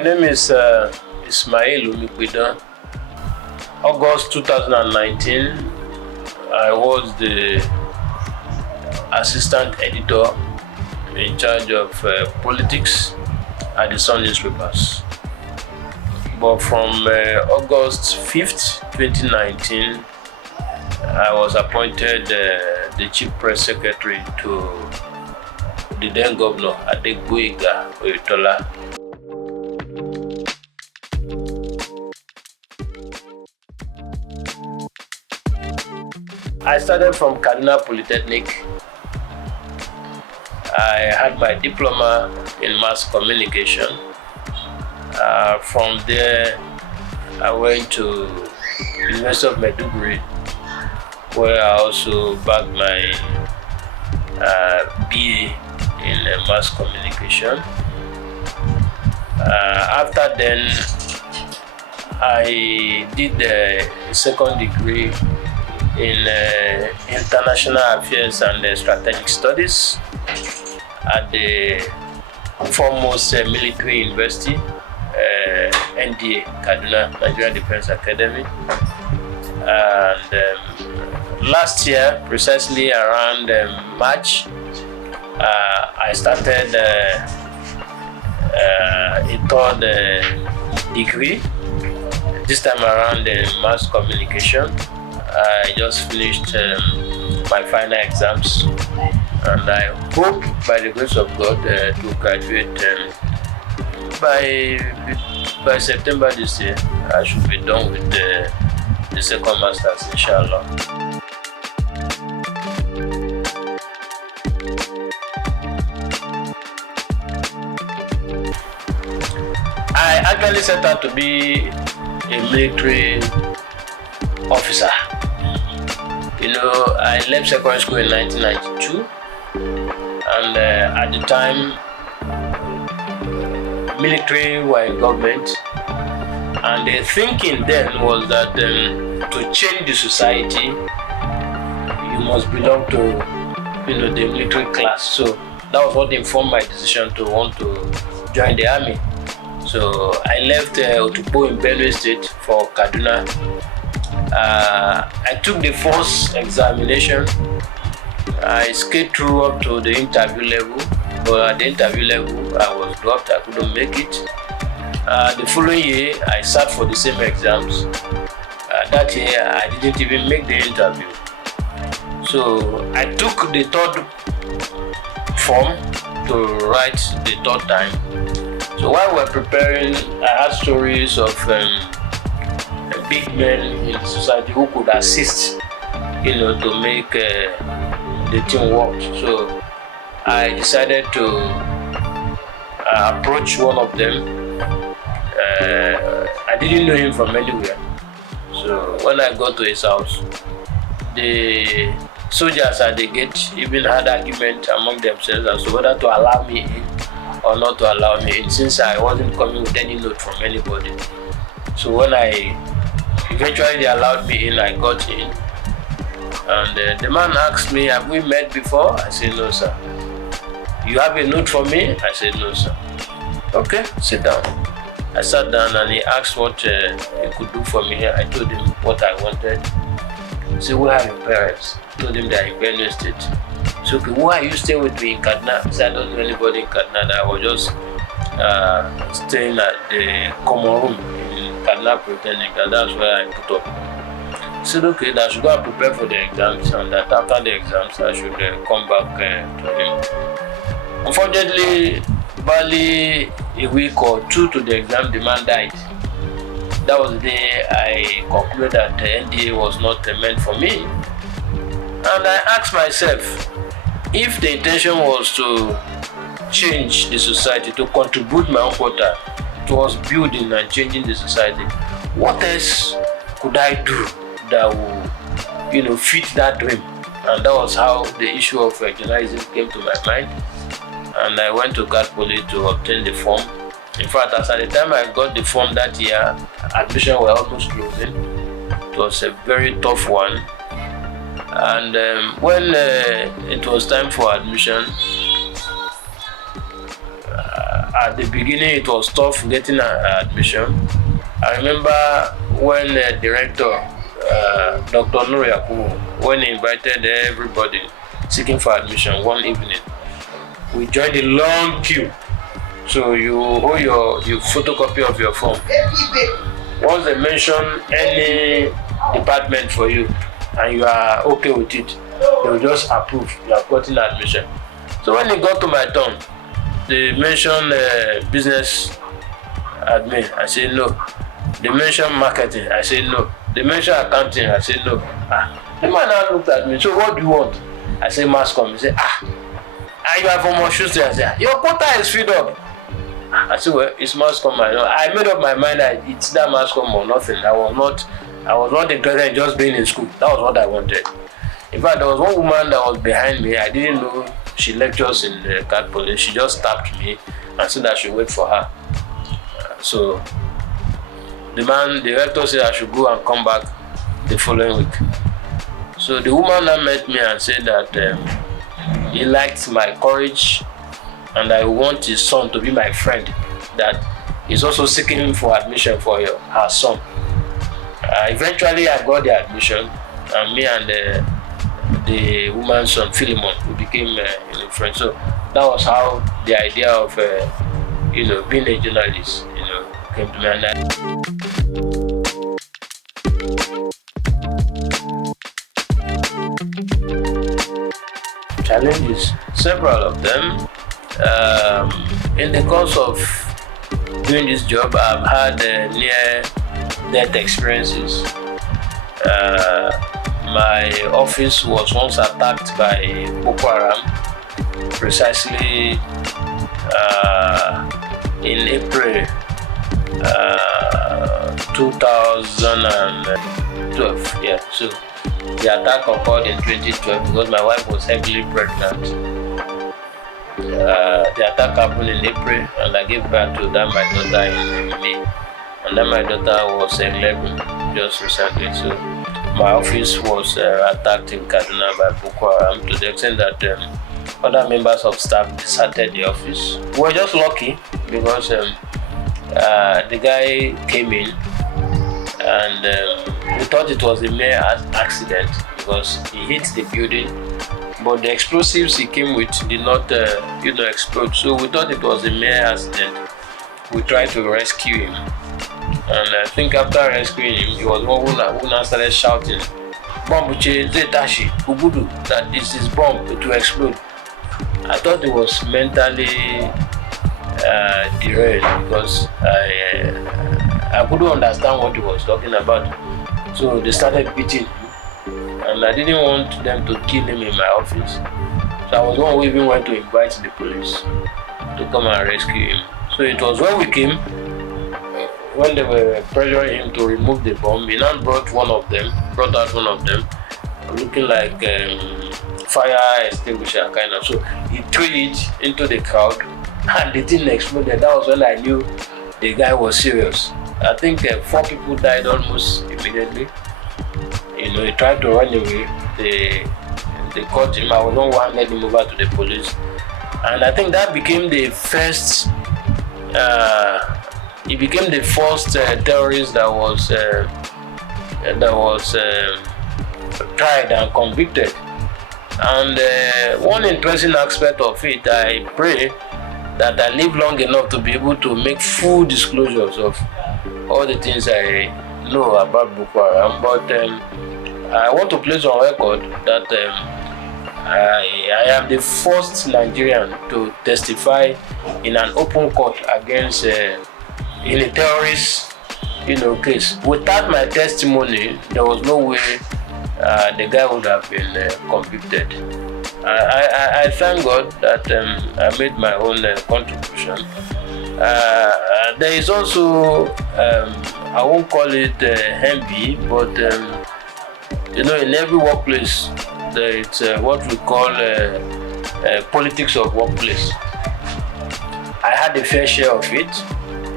My name is Ismail Omipidan. August 2019, I was the assistant editor in charge of politics at the Sun newspapers. But from August 5th, 2019, I was appointed the chief press secretary to the then Governor Adegboyega Oyetola. I started from Kaduna Polytechnic. I had my diploma in mass communication. From there, I went to University of Maiduguri, where I also bagged my BA in mass communication. After then, I did a second degree in international affairs and strategic studies at the foremost military university, NDA, Kaduna, Nigerian Defense Academy. And last year, precisely around March, I started a third degree, this time around in mass communication. I just finished my final exams, and I hope by the grace of God to graduate by September this year. I should be done with the second master's, inshallah. I actually set out to be a military officer. You know, I left secondary school in 1992, and at the time, military were in government, and the thinking then was that to change the society, you must belong to, the military class. So that was what informed my decision to want to join the army. So I left Otukpo in Benue State for Kaduna. I took the first examination. I scaled through up to the interview level, but at the interview level, I was dropped. I couldn't make it. The following year, I sat for the same exams. That year, I didn't even make the interview. So I took the third form to write the third time. So while we were preparing, I had stories of big men in the society who could assist, to make the team work. So I decided to approach one of them. I didn't know him from anywhere. So when I got to his house, the soldiers at the gate even had argument among themselves as to whether to allow me in or not to allow me in, since I wasn't coming with any note from anybody. So when eventually they allowed me in, I got in. And the man asked me, "Have we met before?" I said, "No, sir." "You have a note for me?" I said, "No, sir." "Okay, sit down." I sat down and he asked what he could do for me. I told him what I wanted. He said, "Where are your parents?" I told him they are in Benue State. He said, "Okay, who are you staying with me in Kaduna?" I said, "I don't know anybody in Kaduna. I was just staying at the common room in Kaduna Polytechnic, and that's where I put up." He said, "Okay, that I should go and prepare for the exams, and that after the exams I should come back to him." Unfortunately, barely a week or two to the exam, the man died. That was the day I concluded that the NDA was not meant for me. And I asked myself, if the intention was to change the society, to contribute my own quota towards building and changing the society, what else could I do that would, fit that dream? And that was how the issue of journalism came to my mind. And I went to Gat Poly to obtain the form. In fact, as at the time I got the form that year, admission were almost closing. It was a very tough one. And when it was time for admission, at the beginning it was tough getting admission. I remember when the director, Dr. Nuriaku, when he invited everybody seeking for admission one evening, we joined a long queue. So you hold your photocopy of your form. Once they mention any department for you and you are okay with it, they will just approve. You have gotten admission. So when it got to my turn, they mentioned business admin. I said no. They mentioned marketing. I said no. They mentioned accounting. I said no. The man now looked at me. So what do you want? I said mass comm. He said and you are from Osun State. I said your quota is filled up. I said well, it's mass comm. I made up my mind that it's that mass comm or nothing. I was not interested in just being in school. That was what I wanted. In fact, there was one woman that was behind me. I didn't know she lectures in the Cat Police. She just tapped me and said I should wait for her. So the director said I should go and come back the following week. So the woman now met me and said that he liked my courage and I want his son to be my friend, that he's also seeking for admission for her son. Eventually I got the admission, and me and the woman's son Philemon, who became friends. So that was how the idea of being a journalist came to me. And challenges, several of them. In the course of doing this job, I've had near-death experiences. My office was once attacked by Boko Haram, precisely in April 2012. Yeah, so the attack occurred in 2012 because my wife was heavily pregnant. The attack happened in April, and I gave birth to my daughter in May. And then my daughter was 11 just recently. So my office was attacked in Kaduna by Boko Haram to the extent that other members of staff deserted the office. We were just lucky because the guy came in and we thought it was a mere accident because he hit the building, but the explosives he came with did not explode. So we thought it was a mere accident. We tried to rescue him, and I think after rescuing him, he was one who now started shouting, "Bombuche, Zetashi, Ubudu, that this is bomb, it will explode." I thought it was mentally derailed because I couldn't understand what he was talking about. So they started beating him, and I didn't want them to kill him in my office. So I was the one who even went to invite the police to come and rescue him. So it was when we came, when they were pressuring him to remove the bomb, he now brought out one of them, looking like fire extinguisher kind of. So he threw it into the crowd and the thing exploded. That was when I knew the guy was serious. I think 4 people died almost immediately. He tried to run away. They caught him. I was not one led him over to the police. And I think that became the first he became the first terrorist that was tried and convicted. And one interesting aspect of it, I pray that I live long enough to be able to make full disclosures of all the things I know about Boko Haram. But I want to place on record that I am the first Nigerian to testify in an open court against in a terrorist case. Without my testimony, there was no way the guy would have been convicted. I thank God that I made my own contribution. There is also, I won't call it envy, but in every workplace, it's what we call politics of workplace. I had a fair share of it.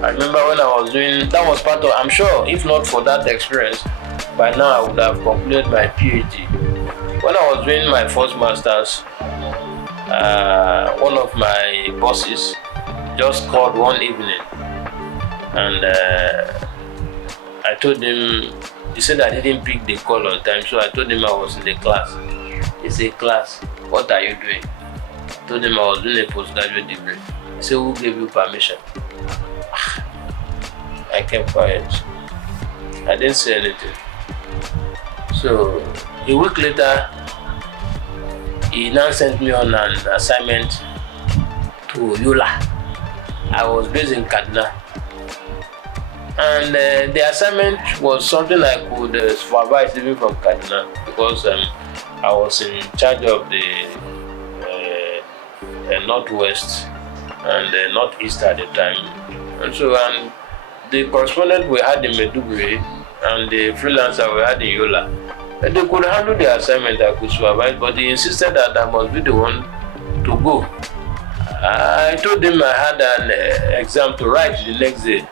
I remember when I was doing, that was part of, I'm sure, if not for that experience, by now I would have completed my PhD. When I was doing my first master's, one of my bosses just called one evening, and I told him. He said I didn't pick the call on time, so I told him I was in the class. He said, "Class, what are you doing?" I told him I was doing a postgraduate degree. He said, "Who gave you permission?" I kept quiet. I didn't say anything. So a week later, he now sent me on an assignment to Yola. I was based in Kaduna. And the assignment was something I could supervise even from Kaduna, because I was in charge of the Northwest and Northeast at the time. And so the correspondent we had in Maiduguri and the freelancer we had in Yola, and they could handle the assignment, I could supervise, but he insisted that I must be the one to go. I told him I had an exam to write the next day.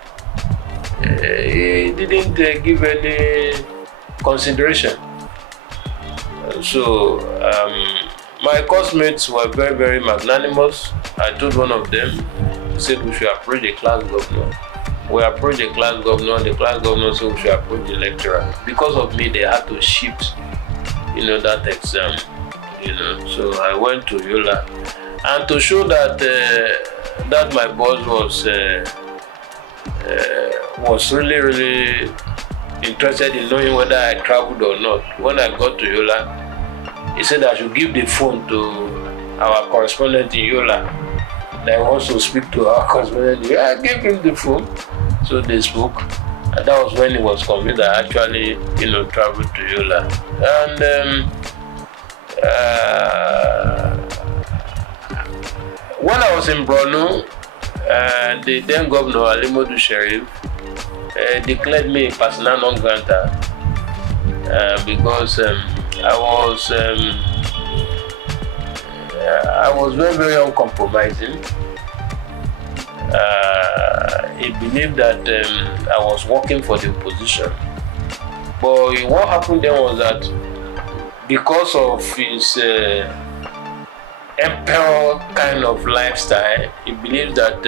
He didn't give any consideration. So my classmates were very, very magnanimous. I told one of them, he said we should approach the class governor. We approached the class governor, and the class governor said we should approach the lecturer. Because of me, they had to shift, that exam, So I went to Yola, and to show that that my boss was really, really interested in knowing whether I traveled or not. When I got to Yola, he said I should give the phone to our correspondent in Yola. That I want to speak to our correspondent. I gave him the phone, so they spoke, and that was when he was convinced that I actually, traveled to Yola. And when I was in Borno, the then Governor Ali Modu Sheriff declared me a persona non grata because I was very, very uncompromising. He believed that I was working for the opposition. But what happened then was that because of his emperor kind of lifestyle, he believed that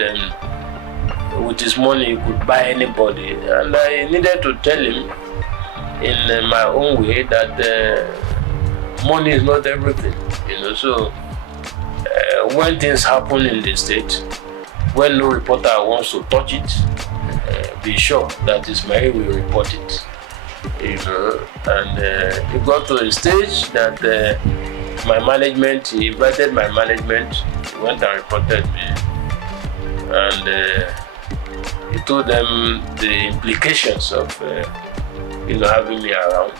with his money he could buy anybody. And I needed to tell him in my own way that money is not everything. So when things happen in the state, when no reporter wants to touch it, be sure that Ismail will report it. And it got to a stage that he invited my management, he went and reported me, and he told them the implications of having me around.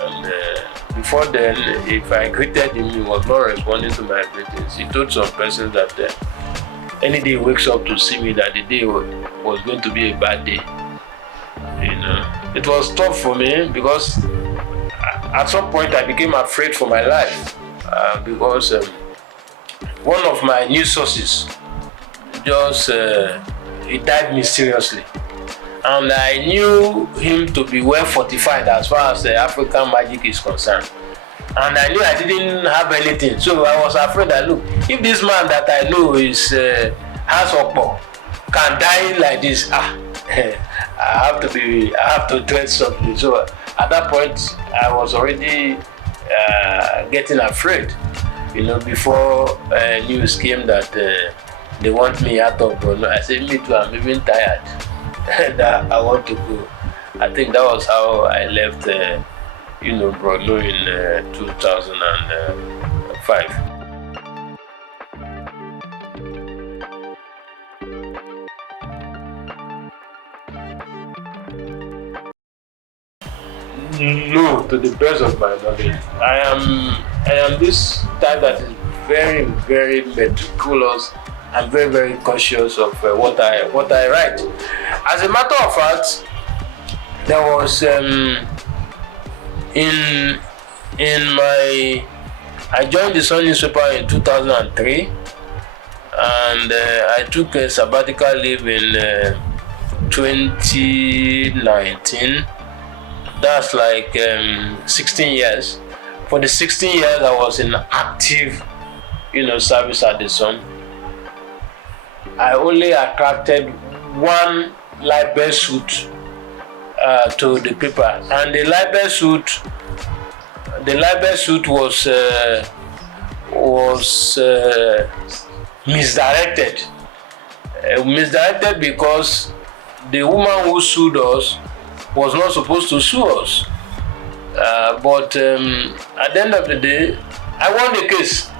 And before then, if I greeted him, he was not responding to my greetings. He told some persons that any day he wakes up to see me, that the day was going to be a bad day. It was tough for me because at some point I became afraid for my life because one of my news sources just he died mysteriously, and I knew him to be well fortified as far as African magic is concerned, and I knew I didn't have anything, so I was afraid that, look, if this man that I know is has Okpo can die like this, I have to tread something. So at that point, I was already getting afraid, before news came that they want me out of Borno. I said, me too, I'm even tired, that I want to go. I think that was how I left, Borno in 2005. No, to the best of my knowledge. I am this type that is very, very meticulous and very, very conscious of what I write. As a matter of fact, there was I joined the Sun newspaper in 2003, and I took a sabbatical leave in 2019. That's like 16 years. For the 16 years, I was in active, service at the Sun. I only attracted one libel suit to the paper, and the libel suit was misdirected. Misdirected because the woman who sued us was not supposed to sue us. But at the end of the day, I won the case.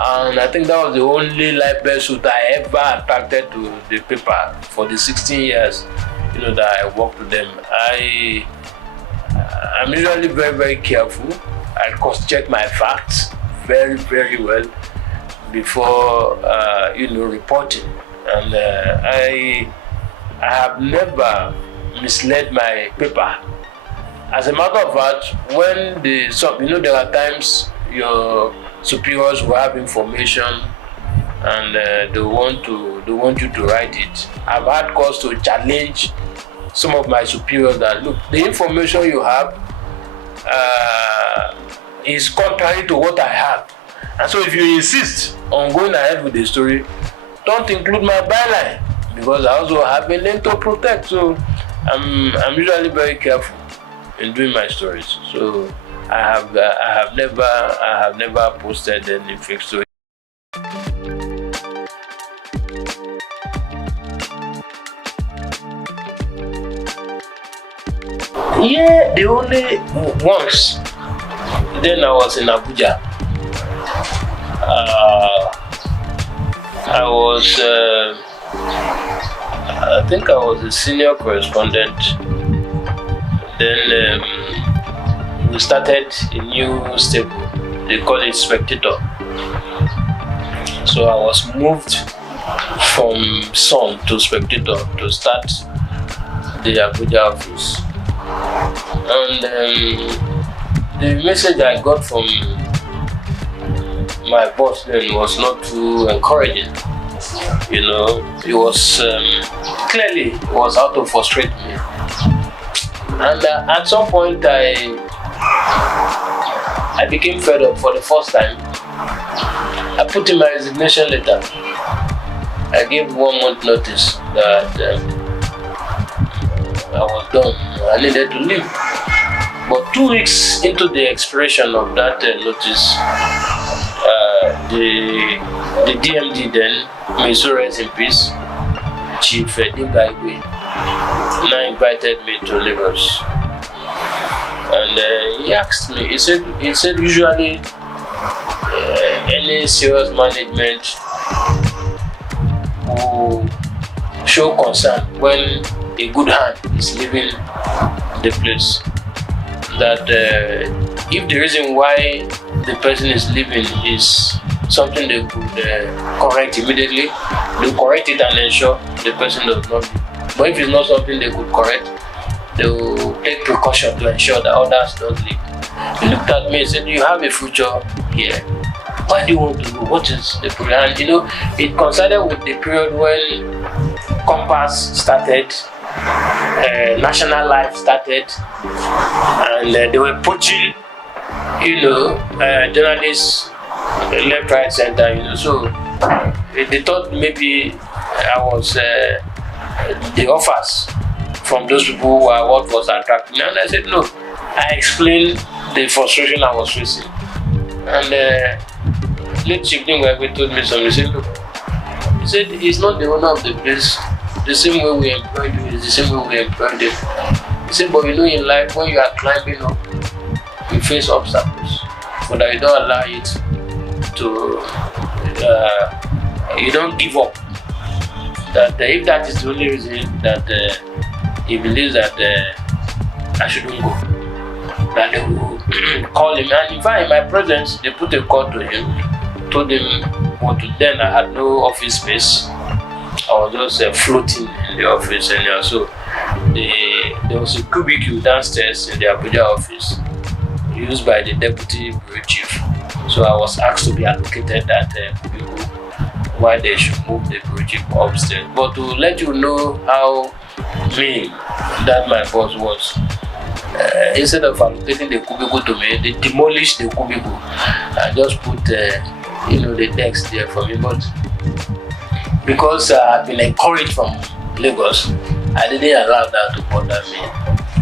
And I think that was the only libel suit I ever attracted to the paper for the 16 years, that I worked with them. I'm usually very, very careful. I cross-check my facts very, very well before, reporting. And I have never misled my paper. As a matter of fact, when there are times your superiors will have information and they want you to write it. I've had cause to challenge some of my superiors that, look, the information you have is contrary to what I have. And so if you insist on going ahead with the story, don't include my byline, because I also have a lane to protect. So I'm usually very careful in doing my stories. So I have never posted any fake story. Yeah, the only once. Then I was in Abuja. I think I was a senior correspondent. Then we started a new stable. They call it Spectator. So I was moved from Sun to Spectator to start the Abuja office. And the message I got from my boss then was not too encouraging. It was clearly it was out to frustrate me. And at some point I became fed up for the first time. I put in my resignation letter. I gave 1 month notice that I was done. I needed to leave. But 2 weeks into the expiration of that notice, the DMD then, may so rest in peace, Chief Adegboyega now invited me to Lagos. And he asked me, he said usually any serious management will show concern when a good hand is leaving the place. That if the reason why the person is leaving is something they could correct immediately, they correct it and ensure the person does not leave. But if it's not something they could correct, they will take precaution to ensure that others don't leave. He looked at me and said, "You have a future here. Why do you want to go? What is the period?" And it coincided with the period when Compass started, National Life started, and they were poaching, journalists left, right, center, So they thought maybe I was the offers from those people what was attracting me. And I said no. I explained the frustration I was facing. And late Chief Adegboyega told me something. He said he's not the owner of the place. The same way we employed you is the same way we employed them. He said, but in life, when you are climbing up, you face obstacles, but that you don't allow it to, you don't give up. That if that is the only reason that he believes that I shouldn't go, that they will call him. And in fact, in my presence, they put a call to him, told him what to. Then I had no office space. I was just floating in the office, and so there was a cubicle downstairs in the Abuja office used by the deputy bureau chief. So I was asked to be allocated that cubicle while they should move the bureau chief upstairs. But to let you know how mean that my boss was, instead of allocating the cubicle to me, they demolished the cubicle and just put the desk there for me. But because I've been encouraged from Lagos, I didn't allow that to bother me.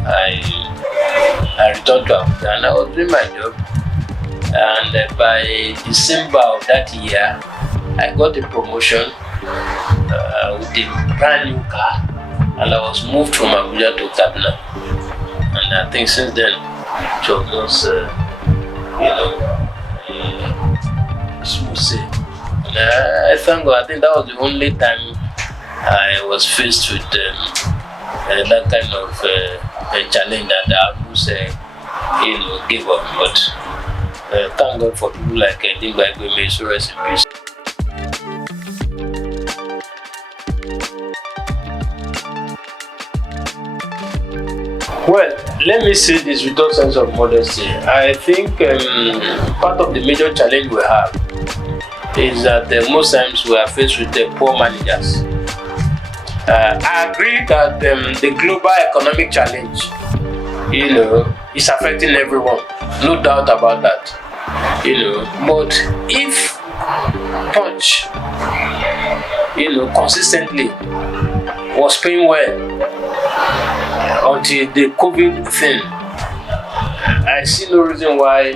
I returned to Abuja and I was doing my job. And by December of that year, I got a promotion with a brand new car, and I was moved from Abuja to Kaduna. And I think since then, it was just, smooth sailing. I thank God. I think that was the only time I was faced with that kind of challenge that I almost, gave up. But thank God for people like Adegboyega, may so rest in peace. Well, let me say this with all sense of modesty. I think part of the major challenge we have is that most times we are faced with poor managers. I agree that the global economic challenge, is affecting everyone. No doubt about that. But if Punch, consistently was paying well until the COVID thing, I see no reason why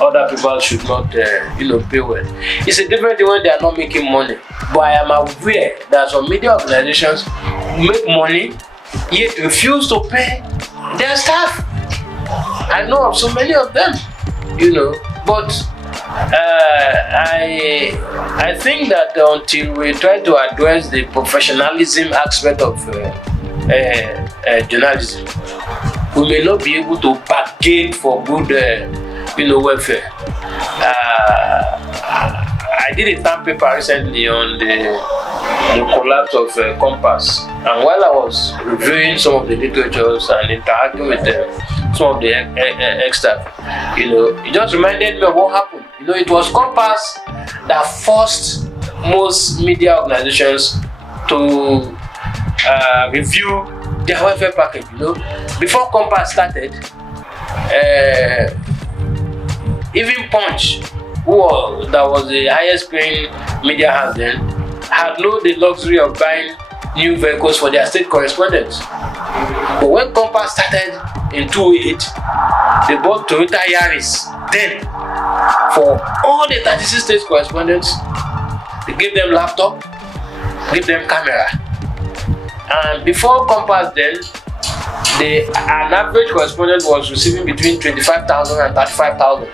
other people should not, pay well. It's a different thing when they are not making money. But I am aware that some media organizations make money yet refuse to pay their staff. I know of so many of them, But I think that until we try to address the professionalism aspect of journalism, we may not be able to bargain for good, welfare. I did a term paper recently on the collapse of Compass, and while I was reviewing some of the literatures and interacting with some of the ex-staff, it just reminded me of what happened. It was Compass that forced most media organizations to review their welfare package. Before Compass started, even Punch, that was the highest paying media house then, had the luxury of buying new vehicles for their state correspondents. But when Compass started in 2008, they bought Toyota Yaris then for all the 36 state correspondents. They gave them laptop, gave them camera. And before Compass then, an average correspondent was receiving between 25,000 and 35,000.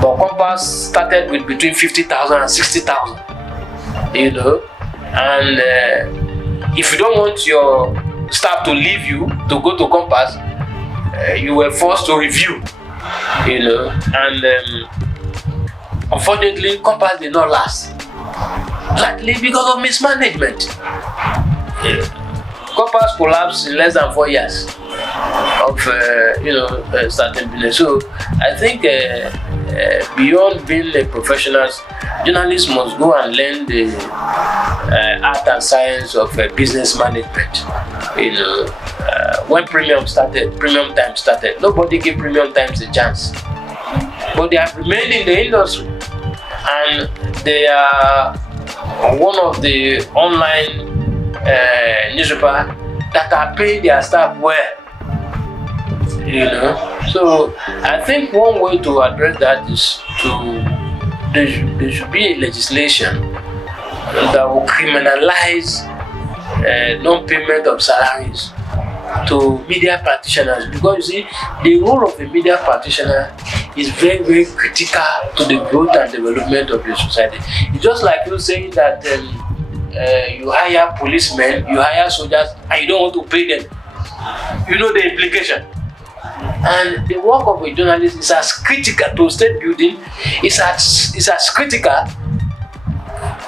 But Compass started with between 50,000 and 60,000. And if you don't want your staff to leave you to go to Compass, you were forced to review. And unfortunately, Compass did not last. Partly because of mismanagement. Compass collapsed in less than 4 years of starting business. So I think beyond being a professional, journalists must go and learn the art and science of business management. When premium time started, nobody gave premium times a chance. But they have remained in the industry, and they are one of the online newspapers that are paying their staff well. So I think one way to address that is there should be a legislation that will criminalize non-payment of salaries to media practitioners, because you see, the role of a media practitioner is very, very critical to the growth and development of the society. It's just like you saying that you hire policemen, you hire soldiers, and you don't want to pay them. You know the implication. And the work of a journalist is as critical to state building, is as critical,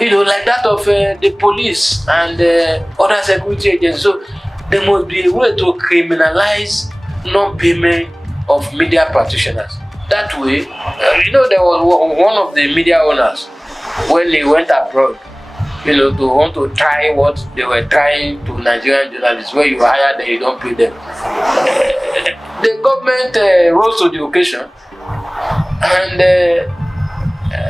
like that of the police and other security agencies. So there must be a way to criminalize non-payment of media practitioners. That way, there was one of the media owners, when he went abroad, to want to try what they were trying to Nigerian journalists, where you hire them, you don't pay them. The government rose to the occasion, and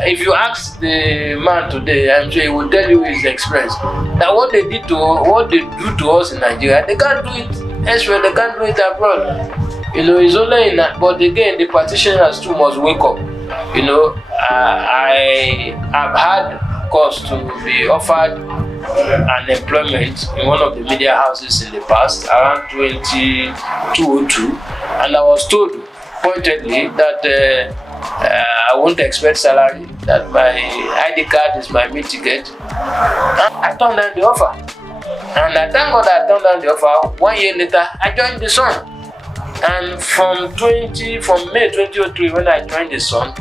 if you ask the man today, I'm sure he will tell you his experience. That what they do to us in Nigeria, they can't do it elsewhere. They can't do it abroad. It's only in that. But again, the practitioners too must wake up. I have had cause to be offered an employment in one of the media houses in the past, around 2002, and I was told pointedly that I won't expect salary, that my ID card is my meal ticket. And I turned down the offer. And I thank God I turned down the offer. 1 year later, I joined the Sun. And from May 2003, when I joined the Sun,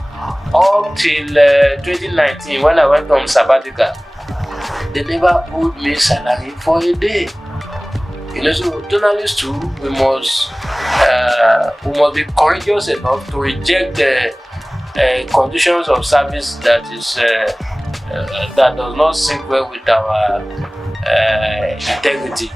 up till 2019, when I went on sabbatical, they never paid me salary for a day. So journalists too, we must be courageous enough to reject the conditions of service that does not sync well with our integrity.